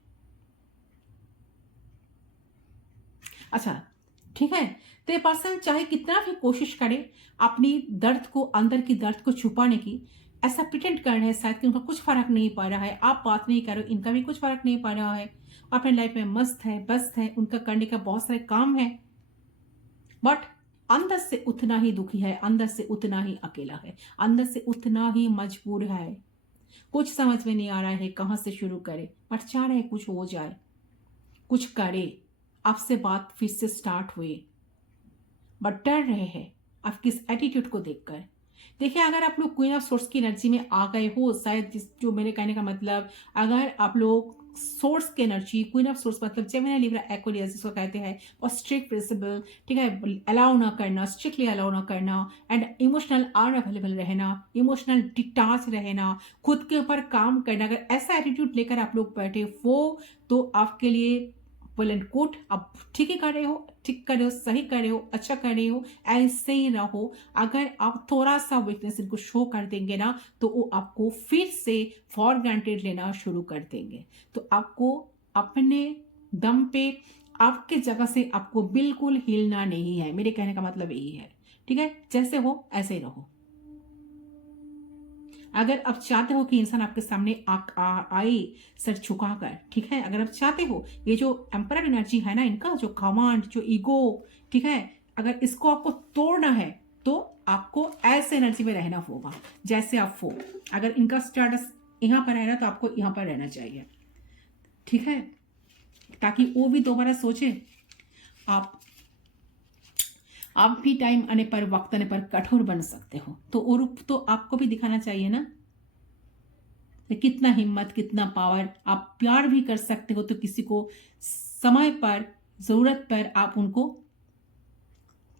अच्छा, ठीक है, तो ये पर्सन चाहे कितना भी कोशिश करे अपनी दर्द को, अंदर की दर्द को छुपाने की, ऐसा प्रिटेंड कर रहे हैं शायद कि उनका कुछ फर्क नहीं पड़ रहा है, आप बात नहीं करो, इनका भी कुछ फर्क नहीं पड़ रहा है, अपने लाइफ में मस्त है, बस्त है, उनका करने का बहुत सारे काम है, बट अंदर से उतना ही दुखी है, अंदर से उतना ही अकेला है, अंदर से उतना ही मजबूर है। कुछ समझ में नहीं आ रहा है कहां से शुरू करे, बट चाह रहे कुछ हो जाए, कुछ करे, आपसे बात फिर से स्टार्ट हुई, बट डर रहे हैं आपकी इस एटीट्यूड को देखकर। देखिए, अगर आप लोग क्वीन ऑफ सोर्स की एनर्जी में आ गए हो, शायद जो मेरे कहने का मतलब, अगर आप लोग सोर्स की एनर्जी, क्वीन ऑफ सोर्स मतलब जेमिनी लिब्रा एक्वेरियस जिसको कहते हैं, और स्ट्रिक्ट प्रिंसिपल, ठीक है, अलाउ ना करना, स्ट्रिक्टली अलाउ ना करना, एंड इमोशनल अनअवेलेबल रहना, इमोशनल डिटाच रहना, खुद के ऊपर काम करना, अगर ऐसा एटीट्यूड लेकर आप लोग बैठे हो तो आपके लिए वेल एंड गुड, आप ठीक ही कर रहे हो, ठीक कर रहे हो, सही कर रहे हो, अच्छा कर रहे हो, ऐसे ही रहो। अगर आप थोड़ा सा वीकनेस इनको शो कर देंगे ना, तो वो आपको फिर से फॉर ग्रांटेड लेना शुरू कर देंगे। तो आपको अपने दम पे, आपके जगह से आपको बिल्कुल हिलना नहीं है, मेरे कहने का मतलब यही है। ठीक है, जैसे हो ऐसे ही रहो। अगर आप चाहते हो कि इंसान आपके सामने आए सर झुकाकर, ठीक है, अगर आप चाहते हो ये जो एम्परर एनर्जी है ना, इनका जो कमांड, जो ईगो, ठीक है, अगर इसको आपको तोड़ना है तो आपको ऐसे एनर्जी में रहना होगा जैसे आप हो। अगर इनका स्टेटस यहाँ पर है ना, तो आपको यहाँ पर रहना चाहिए। ठीक है, ताकि वो भी दोबारा सोचे। आप भी टाइम आने पर, वक्त आने पर कठोर बन सकते हो, तो वो रूप तो आपको भी दिखाना चाहिए ना, कितना हिम्मत, कितना पावर। आप प्यार भी कर सकते हो, तो किसी को समय पर, जरूरत पर आप उनको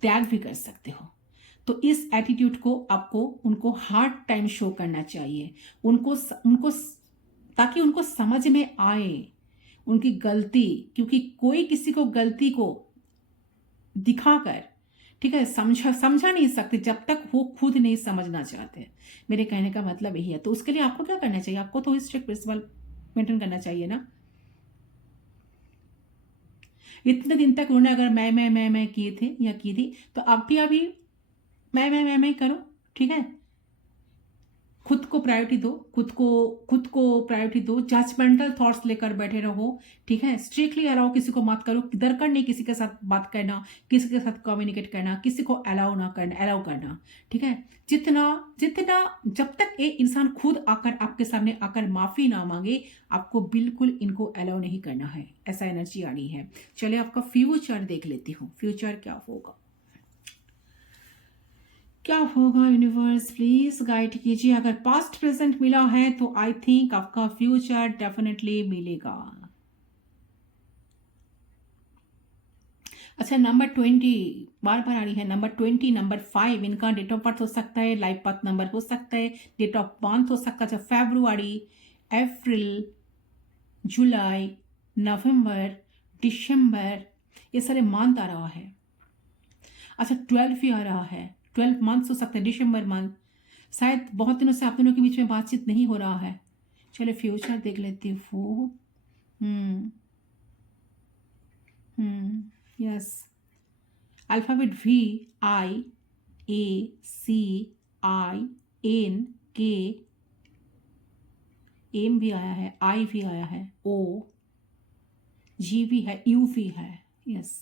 त्याग भी कर सकते हो। तो इस एटीट्यूड को आपको उनको हार्ड टाइम शो करना चाहिए, उनको ताकि उनको समझ में आए उनकी गलती, क्योंकि कोई किसी को गलती को दिखाकर, ठीक है, समझा नहीं सकते जब तक वो खुद नहीं समझना चाहते। मेरे कहने का मतलब यही है। तो उसके लिए आपको क्या करना चाहिए, आपको तो स्ट्रिक्ट प्रिंसिपल मेंटेन करना चाहिए ना। इतने दिन तक उन्होंने अगर मैं किए थे या की थी, तो आप भी अभी मैं करो। ठीक है, खुद को प्रायोरिटी दो, खुद को प्रायोरिटी दो, जजमेंटल थॉट्स लेकर बैठे रहो। ठीक है, स्ट्रिक्टली अलाउ किसी को मत करो, दरकर नहीं किसी के साथ बात करना, किसी के साथ कम्युनिकेट करना, किसी को अलाउ करना। ठीक है, जितना जितना जब तक ये इंसान खुद आकर आपके सामने आकर माफी ना मांगे, आपको बिल्कुल इनको अलाउ नहीं करना है। ऐसा एनर्जी आ रही है। चलिए आपका फ्यूचर देख लेती हूँ, फ्यूचर क्या होगा, क्या होगा। यूनिवर्स प्लीज गाइड कीजिए। अगर पास्ट प्रेजेंट मिला है तो आई थिंक आपका फ्यूचर डेफिनेटली मिलेगा। अच्छा, नंबर 20 बार बार आ रही है। नंबर 20, नंबर 5 इनका डेट ऑफ बर्थ हो सकता है, लाइफ पाथ नंबर हो सकता है, डेट ऑफ बर्थ हो सकता है। अच्छा, फरवरी, अप्रैल, जुलाई, नवंबर, दिसंबर, ये सारे मंथ आ रहा है। अच्छा, 12 भी आ रहा है, 12 मंथ्स हो सकते हैं, दिसंबर मंथ। शायद बहुत दिनों से आप दोनों के बीच में बातचीत नहीं हो रहा है। चलो फ्यूचर देख लेती हूँ। Hmm yes, alphabet V, I, A, C, I, N, K, M भी आया है, आई भी आया है, O, G भी है, U भी है, यस,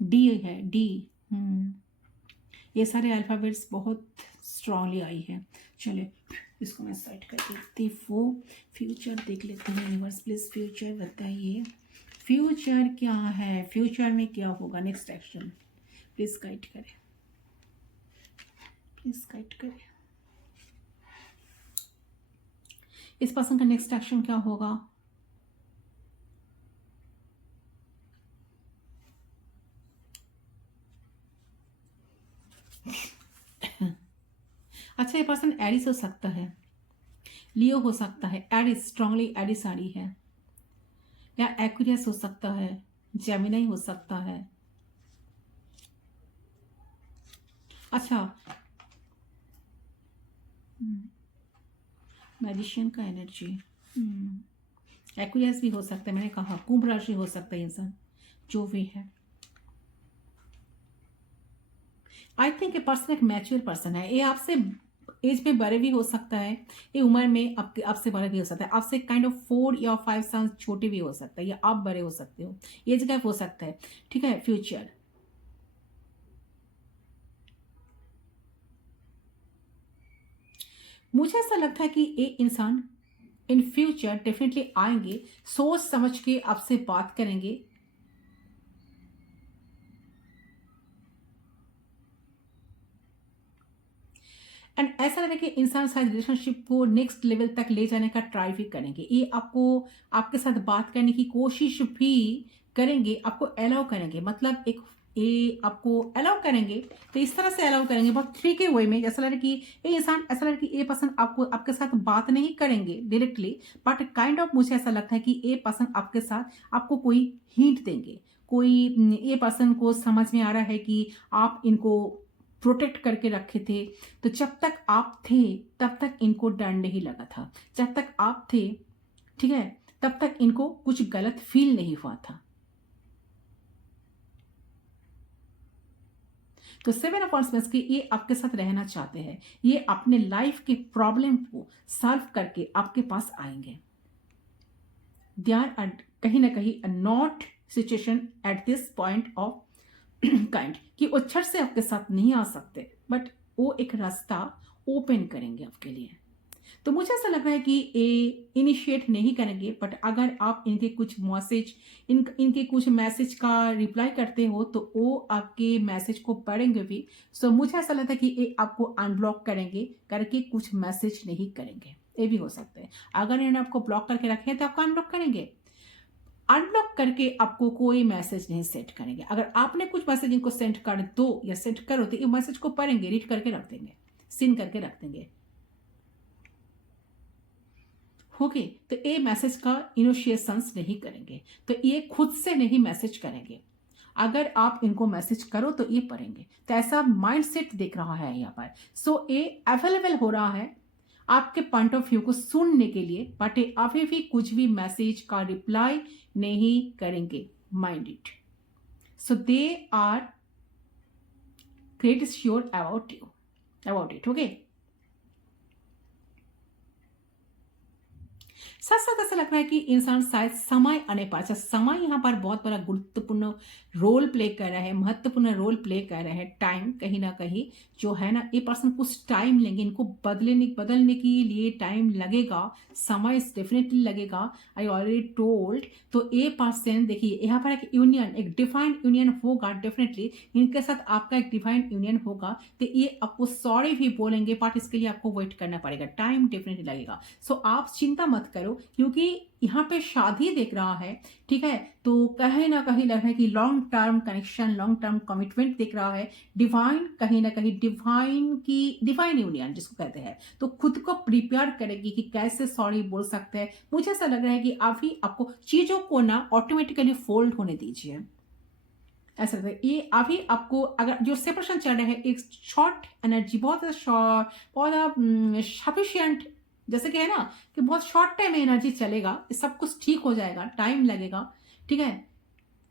D है, D। ये सारे अल्फ़ाबेट्स बहुत स्ट्रांगली आई है। चलिए इसको मैं साइड कर देती हूँ। फ्यूचर देख लेते हैं। यूनिवर्स प्लीज फ्यूचर बताइए, फ्यूचर क्या है, फ्यूचर में क्या होगा, नेक्स्ट एक्शन प्लीज गाइड करें, प्लीज गाइड करें। इस पर्सन का नेक्स्ट एक्शन क्या होगा? अच्छा, ये पर्सन एरिस हो सकता है, लियो हो सकता है, एरिस स्ट्रांगली एरिस आ रही है, या एक्वेरियस हो सकता है, जेमिनी हो सकता है। अच्छा, मैजिशियन का एनर्जी, एक्वेरियस भी हो सकता है, मैंने कहा कुंभ राशि हो सकता है इंसान, जो भी है। आई थिंक ये पर्सन एक मैच्योर पर्सन है। ये आपसे एज में बड़े भी हो सकता है, ये उम्र में आपके आपसे बड़े भी हो सकता है, आपसे काइंड ऑफ 4 या 5 साल छोटे भी हो सकता है, या आप बड़े हो सकते हो, एज गैप हो सकता है। ठीक है, फ्यूचर मुझे ऐसा लगता है कि ये इंसान इन फ्यूचर डेफिनेटली आएंगे, सोच समझ के आपसे बात करेंगे। एंड ऐसा लग रहा है कि इंसान शायद रिलेशनशिप को नेक्स्ट लेवल तक ले जाने का ट्राई भी करेंगे। ये आपको आपके साथ बात करने की कोशिश भी करेंगे, आपको अलाउ करेंगे, मतलब एक ये आपको अलाउ करेंगे, तो इस तरह से अलाउ करेंगे बहुत फ्री के वे में। जैसा लग रहा है कि ये इंसान, ऐसा लग रहा है कि ये पसंद आपको आपके साथ बात नहीं करेंगे डायरेक्टली, बट काइंड ऑफ मुझे ऐसा लगता है कि ये पसंद आपके साथ आपको कोई हिंट देंगे, कोई ये पर्सन को समझ में आ रहा है कि आप इनको प्रोटेक्ट करके रखे थे, तो जब तक आप थे तब तक इनको डर नहीं लगा था, जब तक आप थे, ठीक है, तब तक इनको कुछ गलत फील नहीं हुआ था। तो 7 ऑफ वांड्स की ये आपके साथ रहना चाहते हैं, ये अपने लाइफ के प्रॉब्लम को सॉल्व करके आपके पास आएंगे। दे आर कहीं ना कहीं not situation at this point of kind कि वो छट से आपके साथ नहीं आ सकते, बट वो एक रास्ता ओपन करेंगे आपके लिए। तो मुझे ऐसा लग रहा है कि ये इनिशिएट नहीं करेंगे, बट अगर आप इनके कुछ मैसेज इनके कुछ मैसेज का रिप्लाई करते हो तो वो आपके मैसेज को पढ़ेंगे भी। सो मुझे ऐसा लगता है कि ये आपको अनब्लॉक करेंगे, करके कुछ मैसेज नहीं करेंगे, ये भी हो सकता है। अगर इन्होंने आपको ब्लॉक करके रखे हैं तो आपको अनब्लॉक करेंगे, अनब्लॉक करके आपको कोई मैसेज नहीं सेंड करेंगे। अगर आपने कुछ मैसेज इनको सेंड कर दो या सेंड करो तो ये मैसेज को पढ़ेंगे, रीड करके रख देंगे, सीन करके रख देंगे। ओके, तो ये मैसेज का इनिशिएशंस नहीं करेंगे, तो ये खुद से नहीं मैसेज करेंगे। अगर आप इनको मैसेज करो तो ये पढ़ेंगे, तो ऐसा माइंडसेट देख रहा है यहाँ पर। सो ये अवेलेबल हो रहा है आपके पॉइंट ऑफ व्यू को सुनने के लिए, बट ये अभी भी कुछ भी मैसेज का रिप्लाई नहीं करेंगे, mind it. So they are great sure about you, about it. Okay, साथ साथ ऐसा लग रहा है कि इंसान शायद समय आने पर, अच्छा समय यहाँ पर बहुत बड़ा गुरुत्वपूर्ण रोल प्ले कर रहा है, महत्वपूर्ण रोल प्ले कर रहा है। टाइम कहीं ना कहीं जो है ना, ये पर्सन कुछ टाइम लेंगे, इनको बदलने के लिए टाइम लगेगा, समय डेफिनेटली लगेगा, आई ऑलरेडी टोल्ड। तो ये पर्सन देखिए यहाँ पर एक यूनियन, एक डिफाइंड यूनियन होगा, डेफिनेटली इनके साथ आपका एक डिफाइंड यूनियन होगा। तो ये आपको सॉरी भी बोलेंगे, बट इसके लिए आपको वेट करना पड़ेगा, टाइम डेफिनेटली लगेगा। सो आप चिंता मत करो, क्योंकि यहाँ पे शादी दिख रहा है, ठीक है। तो कहीं ना कहीं लग रहा है कि long term connection, long term commitment दिख रहा है। डिवाइन, कहीं ना कहीं डिवाइन यूनियन जिसको कहते हैं, तो खुद को प्रिपेयर करेगी कि कैसे सॉरी बोल सकते हैं। मुझे ऐसा लग रहा है कि अभी आपको चीजों को ना ऑटोमेटिकली फोल्ड होने दीजिए, ऐसा लगता है। ये अभी आपको अगर जो सेपरेशन चल रहा है, एक शॉर्ट एनर्जी, बहुत शॉर्ट, बहुत सफिशियंट, जैसे कि है ना कि बहुत शॉर्ट टाइम एनर्जी चलेगा, सब कुछ ठीक हो जाएगा, टाइम लगेगा, ठीक है।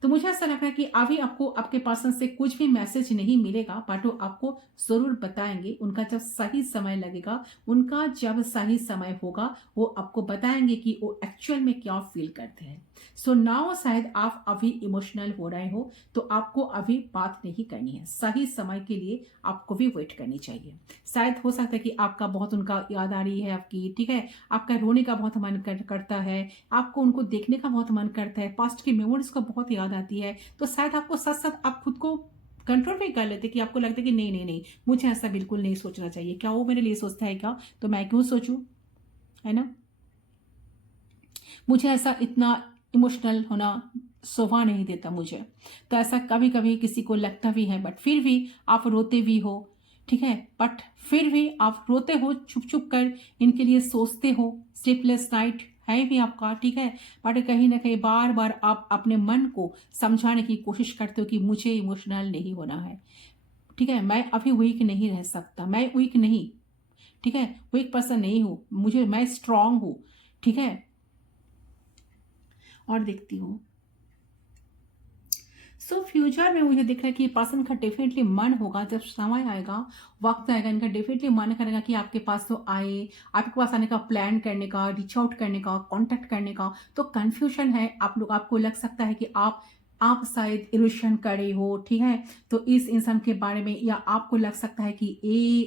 तो मुझे ऐसा लग रहा है कि अभी आपको आपके पर्सन से कुछ भी मैसेज नहीं मिलेगा, बट वो आपको जरूर बताएंगे। उनका जब सही समय लगेगा, उनका जब सही समय होगा, वो आपको बताएंगे कि वो एक्चुअल में क्या फील करते हैं। सो नाउ शायद आप अभी इमोशनल हो रहे हो, तो आपको अभी बात नहीं करनी है। सही समय के लिए आपको भी वेट करनी चाहिए। शायद हो सकता है कि आपका बहुत उनका याद आ रही है आपकी, ठीक है। आपका रोने का बहुत मन करता है, आपको उनको देखने का बहुत मन करता है, पास्ट की मेमोरीज को बहुत याद आती है। तो शायद आपको सच सच आप खुद को कंट्रोल भी कर लेते कि आपको लगता है कि नहीं नहीं नहीं, मुझे ऐसा बिल्कुल नहीं सोचना चाहिए। क्या वो मेरे लिए सोचता है क्या, तो मैं क्यों सोचूं, है ना। मुझे ऐसा इतना इमोशनल होना शोभा नहीं देता मुझे। तो ऐसा कभी कभी किसी को लगता भी है, बट फिर भी आप रोते भी हो, ठीक है। बट फिर भी आप रोते हो, छुप छुप कर इनके लिए सोचते हो, स्लीपलेस नाइट है भी आपका, ठीक है। बट कहीं ना कहीं बार बार आप अपने मन को समझाने की कोशिश करते हो कि मुझे इमोशनल नहीं होना है, ठीक है। मैं अभी वीक नहीं रह सकता, मैं वीक नहीं, ठीक है, वीक पर्सन नहीं हूं, मैं स्ट्रांग हूं, ठीक है। और देखती हूँ सो फ्यूचर में मुझे दिख रहा है कि पर्सन का डेफिनेटली मन होगा, जब समय आएगा, वक्त आएगा, इनका डेफिनेटली मन करेगा कि आपके पास तो आए, आपके पास आने का, प्लान करने का, रीच आउट करने का, कांटेक्ट करने का। तो कंफ्यूजन है आप लोग, आपको लग सकता है कि आप शायद इल्यूशन करे हो, ठीक है। तो इस इंसान के बारे में, या आपको लग सकता है कि ये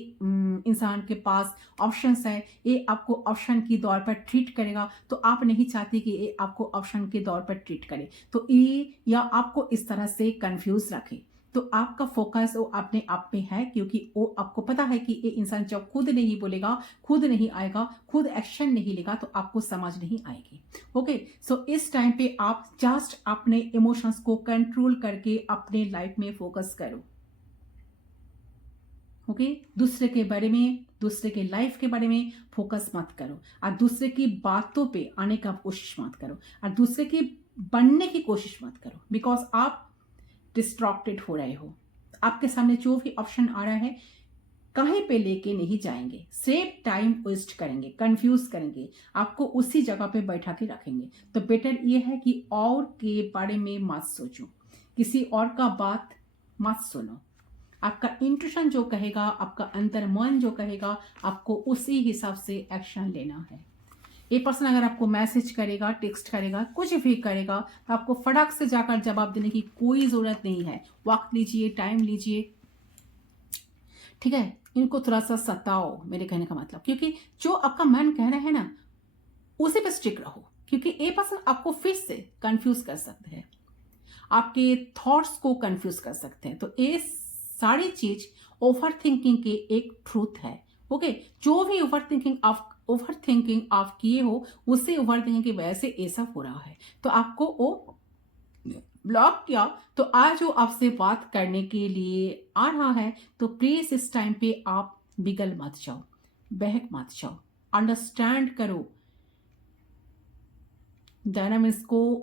इंसान के पास ऑप्शंस है, ये आपको ऑप्शन की दौर पर ट्रीट करेगा, तो आप नहीं चाहते कि ये आपको ऑप्शन के दौर पर ट्रीट करे, तो ये या आपको इस तरह से कंफ्यूज रखे। तो आपका फोकस वो अपने आप में है, क्योंकि वो आपको पता है कि ये इंसान जब खुद नहीं बोलेगा, खुद नहीं आएगा, खुद एक्शन नहीं लेगा, तो आपको समझ नहीं आएगी। ओके, सो इस टाइम पे आप जस्ट अपने इमोशंस को कंट्रोल करके अपने लाइफ में फोकस करो। ओके, दूसरे के बारे में, दूसरे के लाइफ के बारे में फोकस मत करो, और दूसरे की बातों पे आने का कोशिश मत करो, और दूसरे की बनने की कोशिश मत करो, बिकॉज आप डिस्ट्रैक्टेड हो रहे हो। आपके सामने जो भी ऑप्शन आ रहा है, कहीं पे लेके नहीं जाएंगे, सिर्फ टाइम वेस्ट करेंगे, कंफ्यूज करेंगे, आपको उसी जगह पे बैठा के रखेंगे। तो बेटर ये है कि और के बारे में मत सोचो, किसी और का बात मत सुनो। आपका इंट्यूशन जो कहेगा, आपका अंतर मन जो कहेगा, आपको उसी हिसाब से एक्शन लेना है। ये पर्सन अगर आपको मैसेज करेगा, टेक्स्ट करेगा, कुछ भी करेगा, तो आपको फटाक से जाकर जवाब देने की कोई जरूरत नहीं है। वक्त लीजिए, टाइम लीजिए, ठीक है। इनको थोड़ा सा सताओ, मेरे कहने का मतलब, क्योंकि जो आपका मन कह रहा है ना, उसी पे स्टिक रहो, क्योंकि ये पर्सन आपको फिर से कंफ्यूज कर सकते हैं, आपके थॉट्स को कंफ्यूज कर सकते हैं। तो ये सारी चीज ओवर थिंकिंग के एक ट्रूथ है। ओके, जो भी ओवर थिंकिंग आप किए हो, उससे ओवर थिंकिंग की वजह से ऐसा हो रहा है। तो आपको वो ब्लॉक किया, तो आज वो आपसे बात करने के लिए आ रहा है, तो प्लीज इस टाइम पे आप बिगल मत जाओ, बहक मत जाओ, अंडरस्टैंड करो डायनामिक्स को,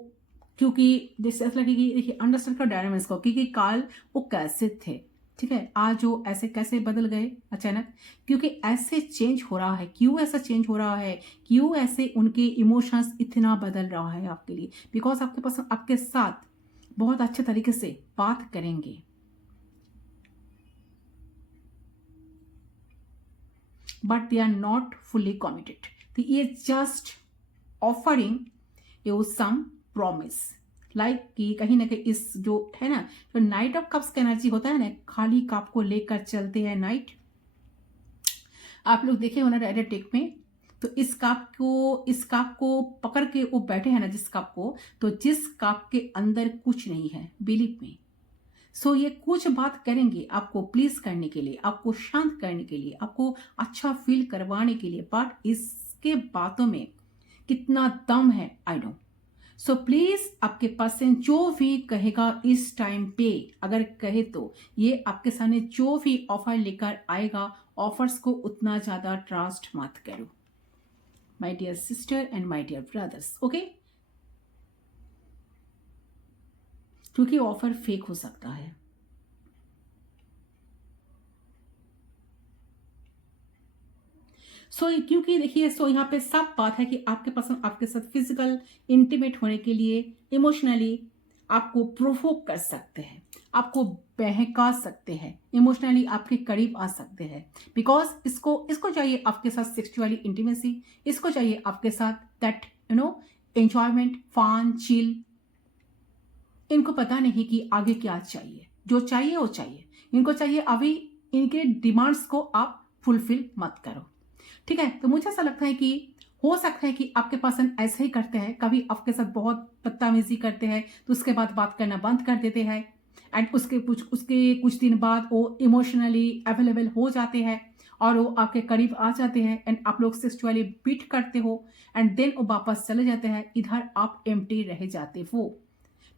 क्योंकि जैसे ऐसा लगेगी, देखिए अंडरस्टैंड करो डायनामिक्स को, क्योंकि काल वो कैसे थे, ठीक है, आज वो ऐसे कैसे बदल गए अचानक, क्योंकि ऐसे चेंज हो रहा है। क्यों ऐसा चेंज हो रहा है, क्यों ऐसे उनके इमोशंस इतना बदल रहा है आपके लिए, बिकॉज आपके पास आपके साथ बहुत अच्छे तरीके से बात करेंगे, but they are not fully committed. तो ये just offering you some promise, like कि कहीं ना कहीं इस जो है ना, जो नाइट ऑफ कप्स का एनर्जी होता है ना, खाली कप को लेकर चलते हैं नाइट, आप लोग देखे हो ना रेड टेक में। तो इस कप को पकड़ के वो बैठे हैं ना, जिस कप को, तो जिस कप के अंदर कुछ नहीं है, बिलीव में। सो ये कुछ बात करेंगे आपको प्लीज करने के लिए, आपको शांत करने के लिए, आपको अच्छा फील करवाने के लिए, बट इसके बातों में कितना दम है, आई नो। सो प्लीज आपके पर्सन जो भी कहेगा इस टाइम पे, अगर कहे तो ये आपके सामने जो भी ऑफर लेकर आएगा, ऑफर्स को उतना ज्यादा ट्रस्ट मत करो my dear sister and my dear brothers, okay. क्योंकि ऑफर फेक हो सकता है। क्योंकि देखिए यहाँ पे सब बात है कि आपके पास आपके साथ फिजिकल इंटीमेट होने के लिए इमोशनली आपको प्रोवोक कर सकते हैं, आपको बहका सकते हैं, इमोशनली आपके करीब आ सकते हैं। बिकॉज इसको चाहिए आपके साथ सेक्सुअली इंटीमेसी, इसको चाहिए आपके साथ दैट एंजॉयमेंट, फन, चिल। इनको पता नहीं कि आगे क्या चाहिए, जो चाहिए वो चाहिए, इनको चाहिए अभी। इनके डिमांड्स को आप फुलफिल मत करो, ठीक है। तो मुझे ऐसा लगता है कि हो सकता है कि आपके पर्सन ऐसे ही करते हैं, कभी आपके साथ बहुत बदतमीजी करते हैं तो उसके बाद बात करना बंद कर देते हैं, एंड उसके कुछ दिन बाद वो इमोशनली अवेलेबल हो जाते हैं और वो आपके करीब आ जाते हैं, एंड आप लोग सेक्सुअली बीट करते हो, एंड देन वो वापस चले जाते हैं। इधर आप एम्प्टी रह जाते हो,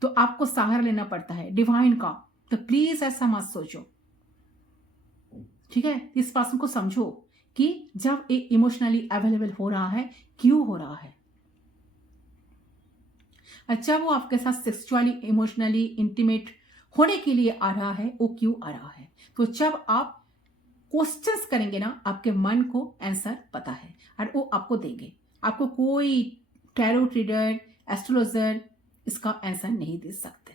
तो आपको सहारा लेना पड़ता है डिवाइन का। तो प्लीज ऐसा मत सोचो, ठीक है। इस पर्सन को समझो कि जब एक इमोशनली अवेलेबल हो रहा है, क्यों हो रहा है। अच्छा, वो आपके साथ सेक्सुअली इमोशनली इंटीमेट होने के लिए आ रहा है, वो क्यों आ रहा है। तो जब आप क्वेश्चंस करेंगे ना, आपके मन को आंसर पता है और वो आपको देंगे। आपको कोई टैरो रीडर, एस्ट्रोलॉजर इसका आंसर नहीं दे सकते।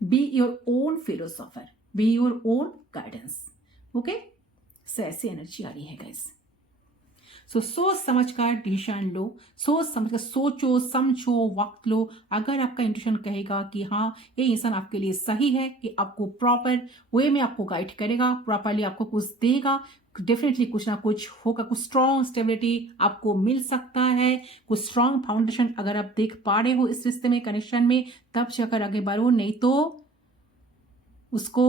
Be your own philosopher, be your own guidance, okay. से ऐसी एनर्जी आ रही है गाइस। सोच समझ कर डिसीजन लो, सोच समझ कर सोचो, समझो, वक्त लो। अगर आपका इंट्यूशन कहेगा कि हाँ ये इंसान आपके लिए सही है, कि आपको प्रॉपर वे में आपको गाइड करेगा, प्रॉपरली आपको कुछ देगा, डेफिनेटली कुछ ना कुछ होगा, कुछ स्ट्रॉन्ग स्टेबिलिटी आपको मिल सकता है, कुछ स्ट्रॉन्ग फाउंडेशन अगर आप देख पा रहे हो इस रिश्ते में, कनेक्शन में, तब जाकर आगे बढ़ो, नहीं तो उसको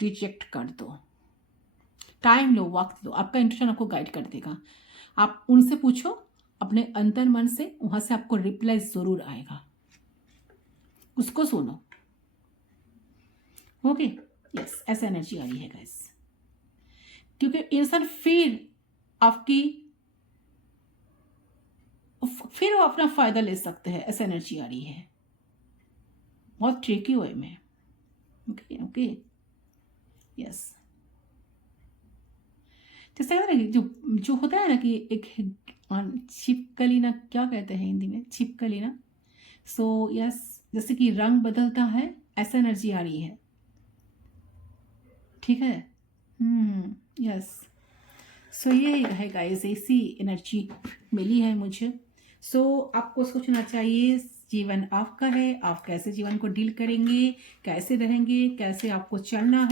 रिजेक्ट कर दो। टाइम लो, वक्त लो, आपका इंट्यूशन आपको गाइड कर देगा। आप उनसे पूछो अपने अंतर मन से, वहां से आपको रिप्लाई जरूर आएगा, उसको सुनो, ओके। यस, ऐसा एनर्जी आ रही है गाइस, क्योंकि इंसान फिर वो अपना फायदा ले सकते हैं, ऐसा एनर्जी आ रही है, बहुत ट्रिकी वे में, ओके ओके। यस, जैसे जो जो होता है ना कि एक छिपकली ना, क्या कहते हैं हिंदी में, छिपकली ना। सो यस, जैसे कि रंग बदलता है, ऐसा एनर्जी आ रही है, ठीक है। यस। सो ये है गाइस, ऐसी एनर्जी मिली है मुझे। सो आपको सोचना चाहिए, जीवन आपका है, आप कैसे जीवन को डील करेंगे, कैसे रहेंगे, कैसे आपको चलना है।